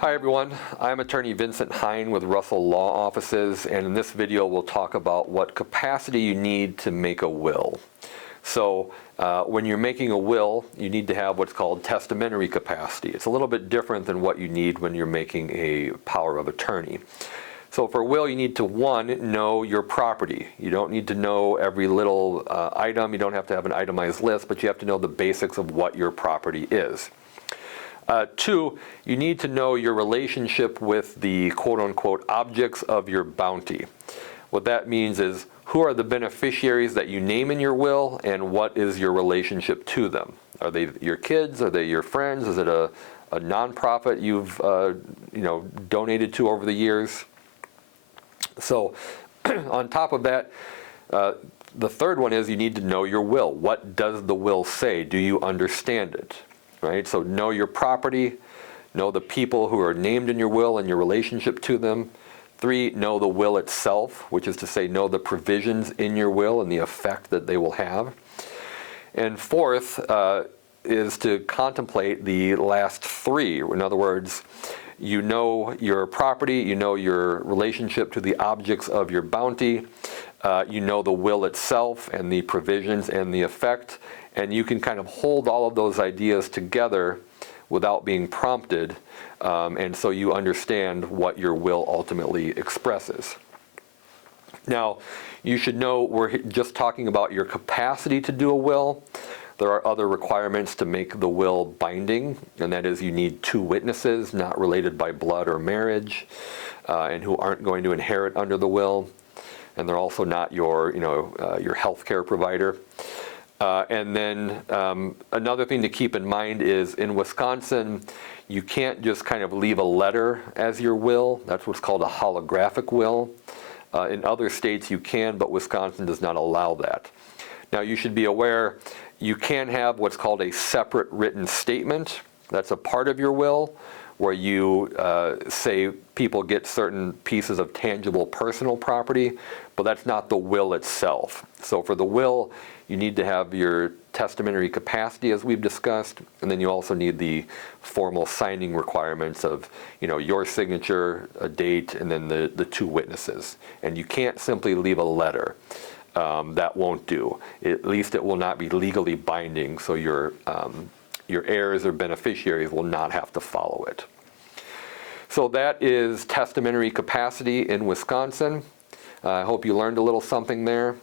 Hi everyone, I'm attorney Vincent Hein with Russell Law Offices, and in this video we'll talk about what capacity you need to make a will. So when you're making a will, you need to have what's called testamentary capacity. It's a little bit different than what you need when you're making a power of attorney. So for a will, you need to, one, know your property. You don't need to know every little item. You don't have to have an itemized list, but you have to know the basics of what your property is. Two, you need to know your relationship with the quote-unquote objects of your bounty. What that means is, who are the beneficiaries that you name in your will, and what is your relationship to them? Are they your kids? Are they your friends? Is it a nonprofit you've donated to over the years? So on top of that, the third one is you need to know your will. What does the will say? Do you understand it? Right? So know your property, know the people who are named in your will and your relationship to them. 3, know the will itself, which is to say know the provisions in your will and the effect that they will have. And fourth is to contemplate the last 3. In other words, you know your property, you know your relationship to the objects of your bounty, you know the will itself and the provisions and the effect, and you can kind of hold all of those ideas together without being prompted, and so you understand what your will ultimately expresses. Now, you should know we're just talking about your capacity to do a will. There are other requirements to make the will binding, and that is you need 2 witnesses not related by blood or marriage, and who aren't going to inherit under the will, and they're also not your health care provider. And then another thing to keep in mind is in Wisconsin, you can't just kind of leave a letter as your will. That's what's called a holographic will. In other states you can, but Wisconsin does not allow that. Now you should be aware you can have what's called a separate written statement. That's a part of your will where you say people get certain pieces of tangible personal property, but that's not the will itself. So for the will, you need to have your testamentary capacity, as we've discussed, and then you also need the formal signing requirements of, your signature, a date, and then the 2 witnesses. And you can't simply leave a letter. That won't do. At least it will not be legally binding, so your heirs or beneficiaries will not have to follow it. So that is testamentary capacity in Wisconsin. I hope you learned a little something there.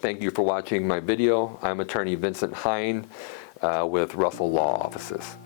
Thank you for watching my video. I'm attorney Vincent Hein with Russell Law Offices.